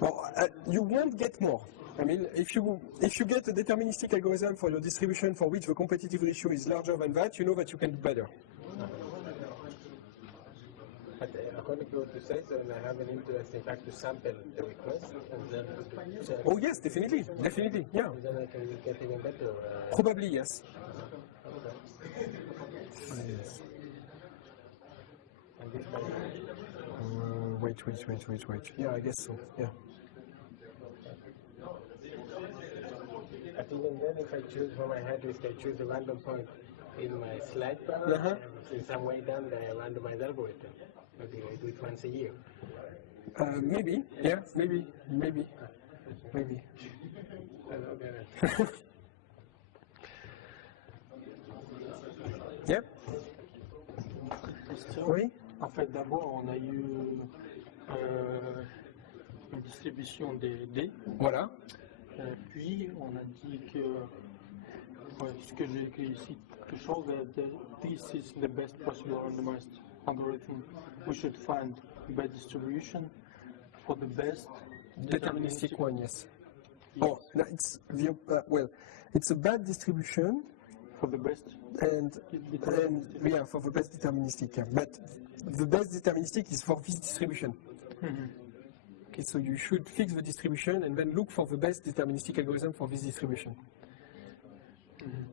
Well, you won't get more. I mean, if you get a deterministic algorithm for your distribution for which the competitive ratio is larger than that, you know that you can do better. But according to what you say, so I have an interest, in fact, to sample the request and then to check. Oh yes, definitely, yeah. And then I can get even better. Probably yes. Okay. Yes. And this by Wait. Yeah, I guess so. Yeah. But even then, if I choose for my head list, I choose a random point in my slide bar, in some way done the randomized algorithm. Maybe I do it once a year. Maybe. Yeah. Maybe. Yep. Oui. En fait, d'abord, on a eu une distribution des dés. Voilà. Puis, on a dit que, ce que j'ai écrit ici, to show that this is the best possible randomized algorithm, we should find bad distribution for the best Deterministic one, yes. Oh, no, it's well, it's a bad distribution. For the best. And yeah, for the best deterministic. Yeah. But the best deterministic is for this distribution. Mm-hmm. Okay, so you should fix the distribution and then look for the best deterministic algorithm for this distribution. Mm-hmm.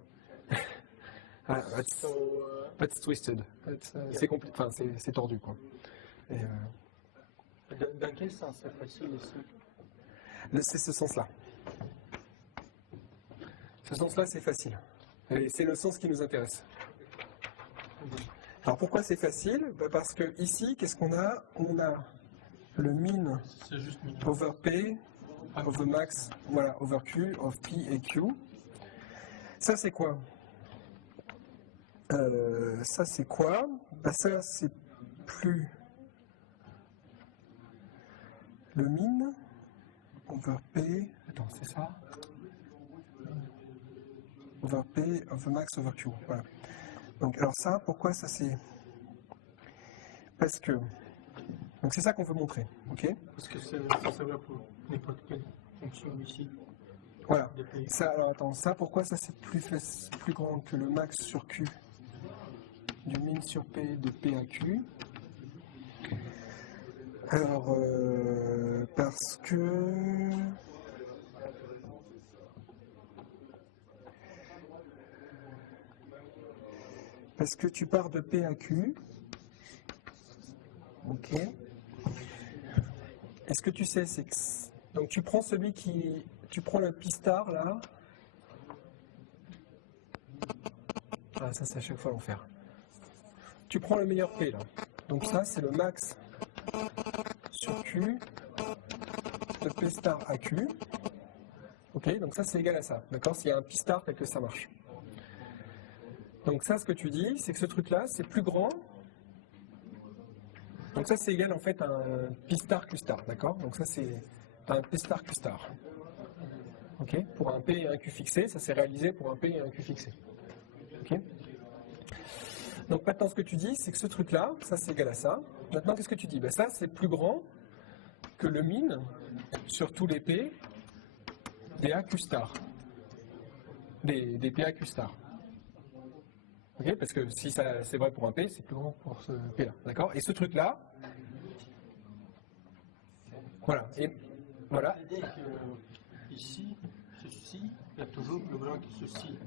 That's twisted. C'est compliqué. Enfin, c'est tordu, quoi. Et, dans quel sens c'est facile ici? C'est ce sens-là. Ce sens-là, c'est facile. Et c'est le sens qui nous intéresse. Alors pourquoi c'est facile? Parce que ici, qu'est-ce qu'on a? On a le min over P, over max, voilà, over Q, of P et Q. Ça c'est quoi? Ça c'est quoi? Ça c'est plus le min over P. Attends, c'est ça? Over P, over max, over Q. Voilà. Donc, alors ça, pourquoi ça c'est? Parce que. Donc c'est ça qu'on veut montrer, ok? Parce que ça va pour n'importe quelle fonction ici. Voilà. Ça, alors attends, ça, pourquoi ça c'est plus grand que le max sur Q du min sur P de P à Q? Alors, parce que. Parce que tu pars de P à Q. Ok. Et ce que tu sais, c'est que. Donc tu prends celui qui. Tu prends le P star là. Ah, ça c'est à chaque fois l'enfer. Tu prends le meilleur P là. Donc ça c'est le max sur Q de P star à Q. Ok, donc ça c'est égal à ça. D'accord? S'il y a un P star tel que ça marche. Donc ça, ce que tu dis, c'est que ce truc-là, c'est plus grand. Donc ça, c'est égal en fait à un P star Q star, d'accord? Donc ça, c'est un P star Q star. Ok? Pour un P et un Q fixé, ça s'est réalisé pour un P et un Q fixé. Ok? Donc maintenant, ce que tu dis, c'est que ce truc-là, ça c'est égal à ça. Maintenant, qu'est-ce que tu dis? Ben, ça, c'est plus grand que le min sur tous les P des A Q star. Des P A Q star. Okay, parce que si c'est vrai pour un P, c'est plus grand pour ce P-là. D'accord? Et ce truc-là, voilà. Et voilà. Ici, ceci est toujours plus grand que ceci,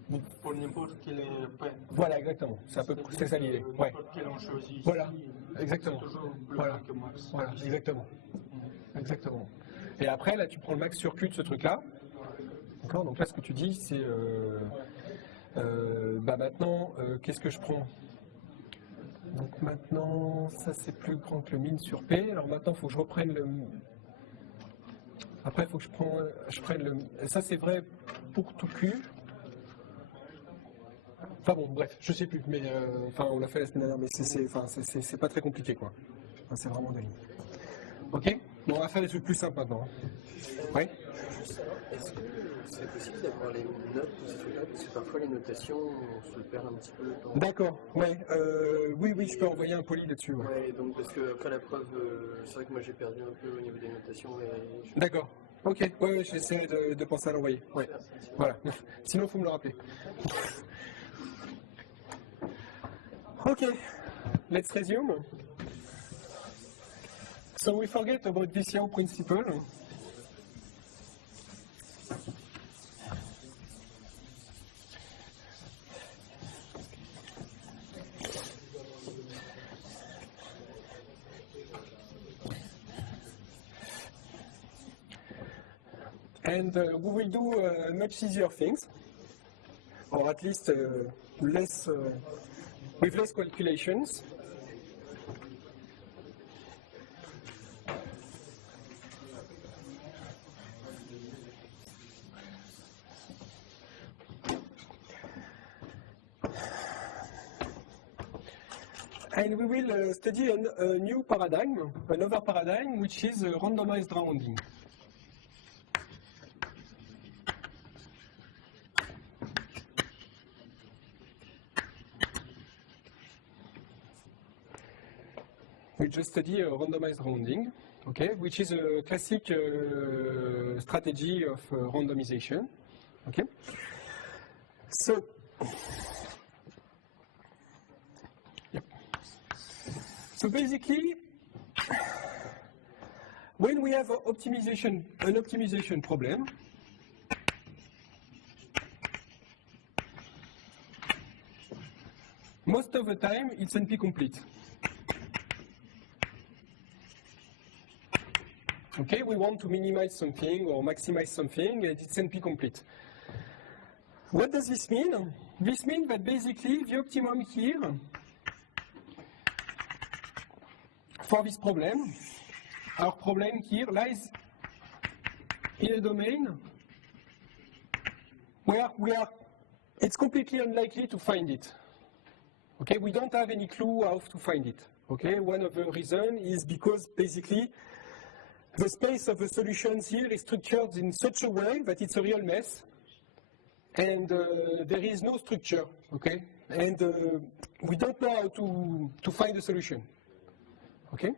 pour n'importe quel P. Voilà, exactement. C'est ça l'idée. Ouais. N'importe quel on choisit ici, voilà, exactement. C'est toujours plus voilà. grand que max. Voilà, exactement. Exactement. Et après, là, tu prends le max sur Q de ce truc-là. D'accord? Donc là, ce que tu dis, c'est... bah maintenant, qu'est-ce que je prends? Donc maintenant, ça c'est plus grand que le min sur P. Alors maintenant, il faut que je reprenne le... Après, il faut que je prenne le... Ça c'est vrai pour tout Q. Enfin bon, bref, je sais plus. Mais enfin, on l'a fait la semaine dernière, mais c'est pas très compliqué, quoi. Enfin, c'est vraiment dingue. Ok? Bon, on va faire des trucs plus simples maintenant. Oui. Est-ce que c'est possible d'avoir les notes de ce truc-là? Parce que parfois les notations, on se perd un petit peu dans... D'accord, ouais. Oui, je peux envoyer un poly là-dessus. Ouais. Ouais, donc parce que après la preuve, c'est vrai que moi j'ai perdu un peu au niveau des notations. D'accord, ok, ouais, j'essaie de penser à l'envoyer. Ouais. Voilà, sinon il faut me le rappeler. Ok, let's resume. So we forget about VCO principle. And we will do much easier things, or at least less, with less calculations. And we will study a new paradigm, another paradigm, which is randomized rounding. We just study randomized rounding, okay, which is a classic strategy of randomization, okay. So, yeah. So basically, when we have an optimization problem, most of the time it's NP complete. Okay, we want to minimize something or maximize something, and it's NP complete. What does this mean? This means that basically the optimum here for this problem, our problem here lies in a domain where it's completely unlikely to find it. Okay, we don't have any clue how to find it. Okay, one of the reasons is because basically the space of the solutions here is structured in such a way that it's a real mess, and there is no structure, okay? And we don't know how to find a solution, okay?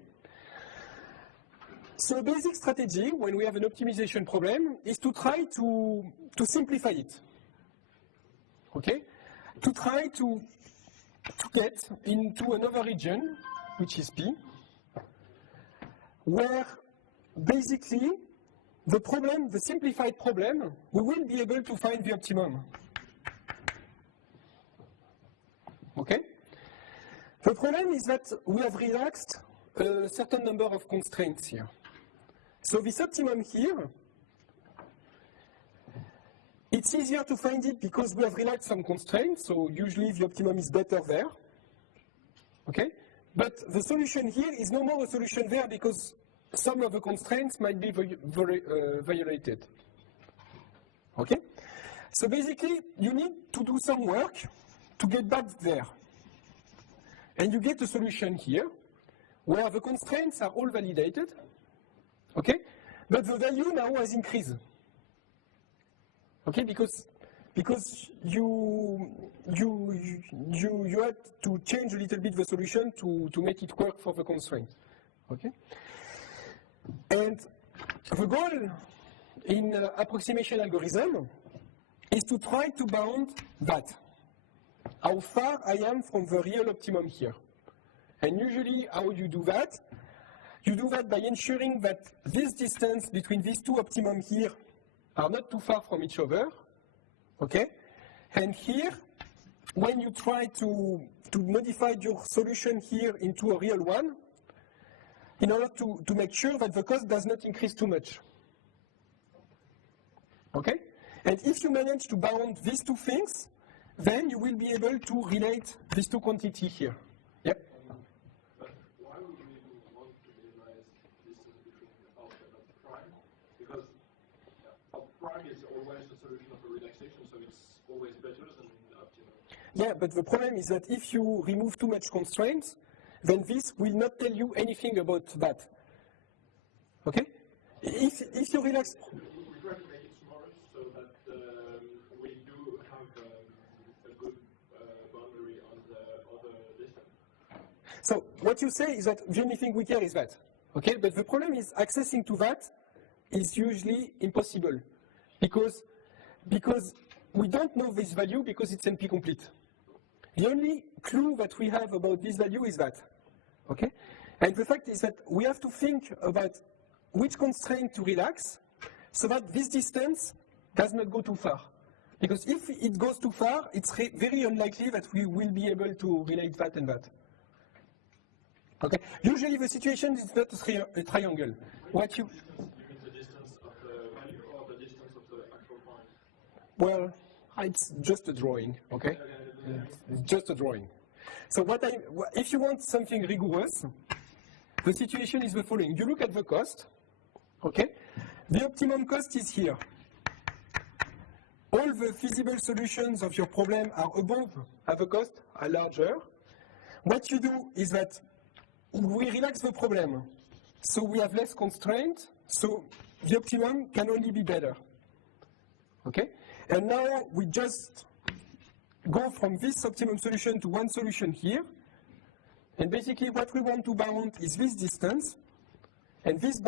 So a basic strategy when we have an optimization problem is to try to simplify it, okay? To try to get into another region, which is P, where basically, the simplified problem, we will be able to find the optimum. Okay? The problem is that we have relaxed a certain number of constraints here. So this optimum here, it's easier to find it because we have relaxed some constraints, so usually the optimum is better there. Okay? But the solution here is no more a solution there because some of the constraints might be violated. Okay? So basically, you need to do some work to get back there. And you get a solution here, where the constraints are all validated, okay? But the value now has increased. Okay, because you had to change a little bit the solution to make it work for the constraint. Okay? And the goal in approximation algorithm is to try to bound that. How far I am from the real optimum here. And usually how you do that? You do that by ensuring that this distance between these two optimum here are not too far from each other. Okay? And here, when you try to modify your solution here into a real one, in order to make sure that the cost does not increase too much. Okay? And if you manage to bound these two things, then you will be able to relate these two quantities here. Yep? But why would you even want to minimize distance between alpha and prime? Because prime is always the solution of a relaxation, so it's always better than optimum. Yeah, but the problem is that if you remove too much constraints, then this will not tell you anything about that. Okay? If you relax, We try to make it smaller so that we do have a good boundary on the other distance. so what you say is that the only thing we care is that. Okay? But the problem is accessing to that is usually impossible because we don't know this value because it's NP complete. The only clue that we have about this value is that. Okay? And the fact is that we have to think about which constraint to relax so that this distance does not go too far. Because if it goes too far, it's very unlikely that we will be able to relate that and that. Okay? Usually the situation is not a triangle. What you... You mean the distance of the value or the distance of the actual point? Well, it's just a drawing, okay? It's just a drawing. So if you want something rigorous, the situation is the following. You look at the cost, okay? The optimum cost is here. All the feasible solutions of your problem are above the cost, are larger. What you do is that we relax the problem, so we have less constraint, so the optimum can only be better. Okay? And now we just go from this optimum solution to one solution here. And basically what we want to bound is this distance. And this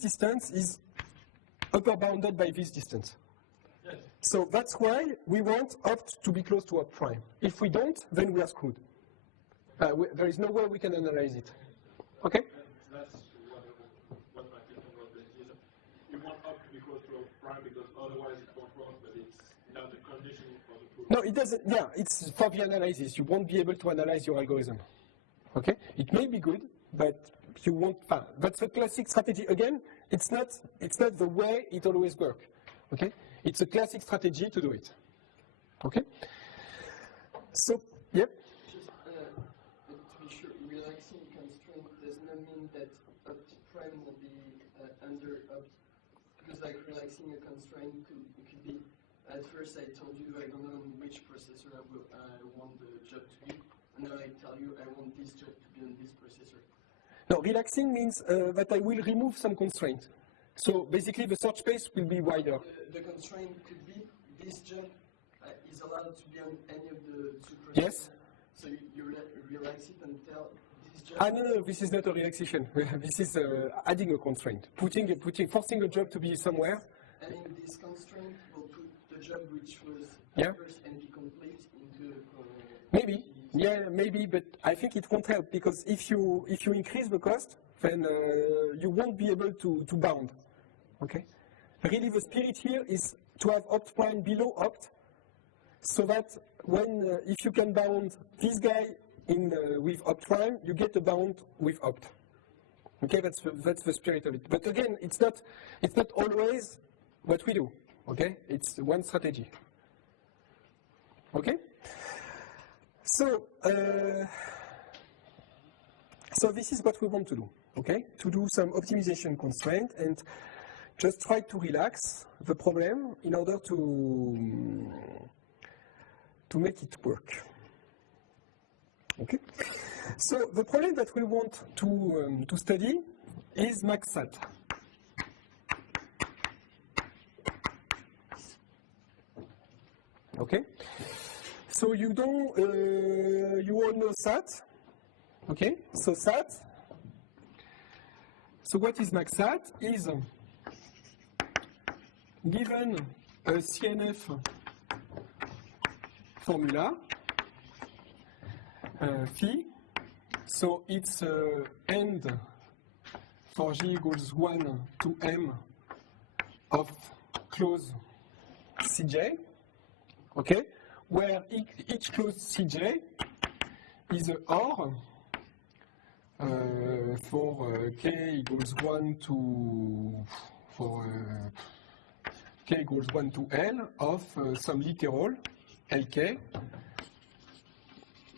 distance is upper bounded by this distance. Yes. So that's why we want opt to be close to opt prime. If we don't, then we are screwed. There is no way we can analyze it. Okay? That's what my question was basically. You want up to be close to a prime because otherwise it won't work, but it's not a condition for the proof. No, it doesn't. Yeah, it's for the analysis. You won't be able to analyze your algorithm. Okay? It may be good, but you won't. That's the classic strategy. Again, it's not the way it always works. Okay? It's a classic strategy to do it. Okay? So, yep. To be sure, relaxing constraint does not mean that opt prime will be under opt, because like relaxing a constraint could be, at first I told you I don't know on which processor I want the job to be, and now I tell you I want this job to be on this processor. No, relaxing means that I will remove some constraint. So basically the search space will be wider. The constraint could be this job is allowed to be on any of the two processors. Yes? So you relax it and tell this job. No, this is not a relaxation. This is adding a constraint, forcing a job to be somewhere. And in this constraint, we'll put the job which was Yeah. first NP complete into. Maybe, yeah, maybe, but I think it won't help because if you increase the cost, then you won't be able to bound. Okay. Really, the spirit here is to have opt prime below opt, so that when if you can bound this guy in with opt prime, you get a bound with opt. Okay, that's the spirit of it. But again, it's not always what we do. Okay, it's one strategy. Okay. So this is what we want to do. Okay, to do some optimization constraint and just try to relax the problem in order to make it work. Okay. So the problem that we want to study is maxsat. Okay. So you all know SAT. Okay. So SAT. So what is maxsat? Is given a CNF formula, phi, so it's end for J equals 1 to M of closed Cj, okay, where each closed Cj is a OR for k equals 1 to k equals 1 to L of some literal Lk,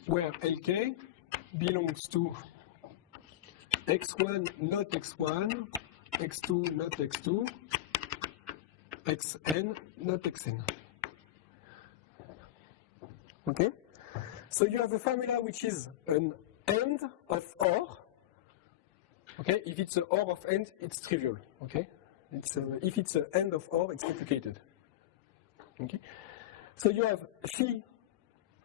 where Lk belongs to x1 not x1, x2 not x2, xn not xn. Okay? So you have a formula which is an end of OR, Okay, if it's an OR of end, it's trivial. Okay, if it's an end of OR, it's complicated. Okay, so you have phi,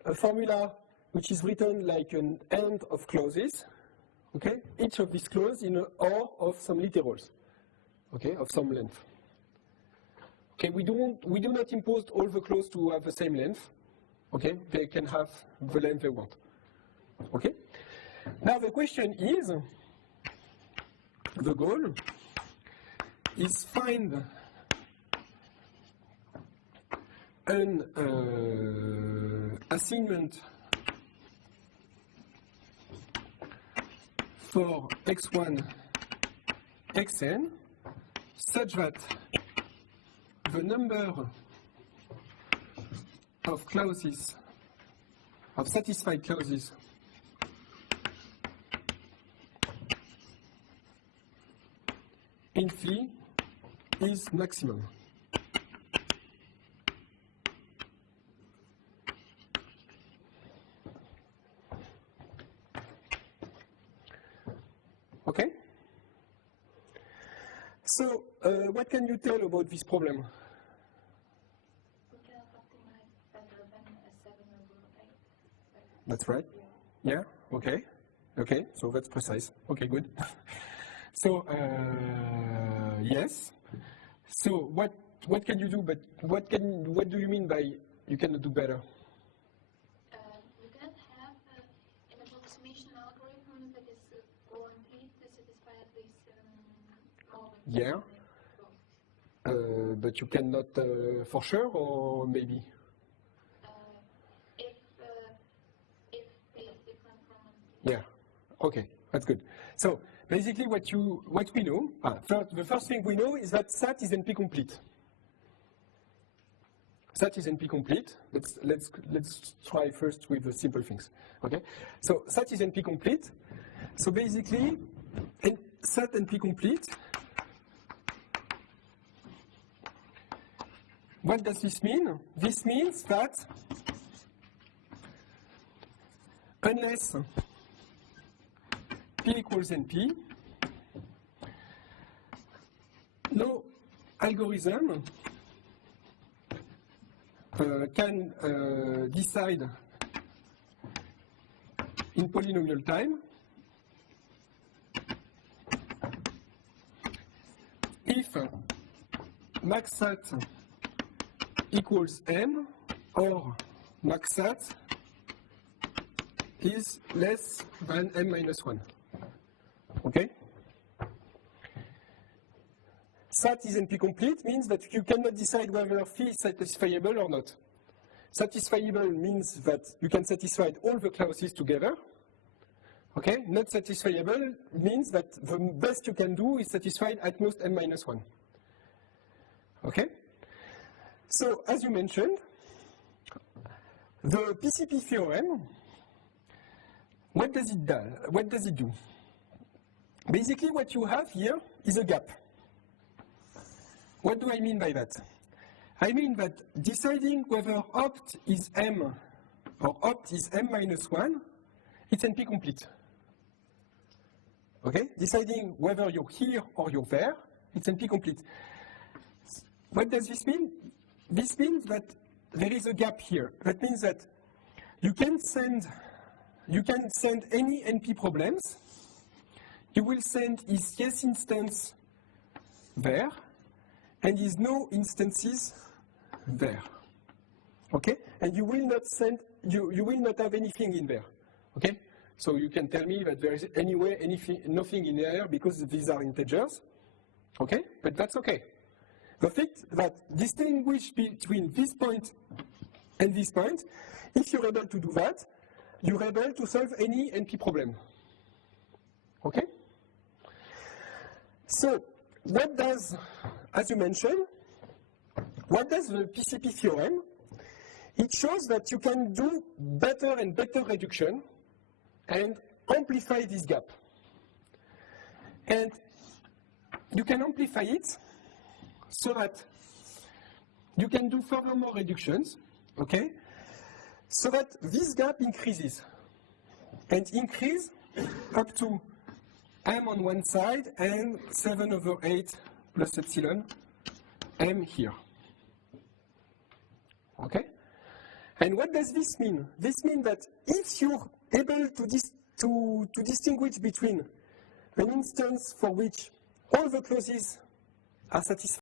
a formula which is written like an end of clauses. Okay, each of these clauses in an OR of some literals. Okay, of some length. Okay, we do not impose all the clauses to have the same length. Okay, they can have the length they want. Okay, now the question is, the goal is find an assignment for x1, xn, such that the number of clauses, of satisfied clauses, in phi is maximum. Okay? So, what can you tell about this problem? We can optimize better than a 7 over 8. That's right. Yeah, okay. Okay, so that's precise. Okay, good. So, yes. So, what can you do, but what do you mean by you cannot do better? You cannot have an approximation algorithm that is guaranteed to satisfy at least more than Yeah. But you cannot for sure, or maybe? if P is different from Yeah. Okay, that's good. So basically, what we know, the first thing we know is that SAT is NP complete. SAT is NP complete. Let's try first with the simple things. Okay. So SAT is NP complete. So basically, SAT NP complete. What does this mean? This means that unless P equals NP, no algorithm can decide in polynomial time if maxsat equals m or maxsat is less than m minus 1. Okay? SAT is NP complete means that you cannot decide whether phi is satisfiable or not. Satisfiable means that you can satisfy all the clauses together. Okay? Not satisfiable means that the best you can do is satisfied at most m minus 1. Okay? So, as you mentioned, the PCP theorem, what does it do? Basically, what you have here is a gap. What do I mean by that? I mean that deciding whether opt is m or opt is m minus 1, it's NP complete. Okay? Deciding whether you're here or you're there, it's NP complete. What does this mean? This means that there is a gap here. That means that you can send any NP problems. You will send is yes instance there, and is no instances there. Okay? And you will not send, you will not have anything in there. Okay? So you can tell me that there is anywhere nothing in there because these are integers. Okay? But that's okay. The fact that distinguish between this point and this point, if you're able to do that, you're able to solve any NP problem. Okay? So, what does, as you mentioned, what does the PCP theorem? It shows that you can do better and better reduction and amplify this gap. And you can amplify it so that you can do furthermore reductions, okay? So that this gap increases and increase up to m on one side and 7/8 plus epsilon m here. Okay? And what does this mean? This means that if you're able to distinguish between an instance for which all the clauses are satisfied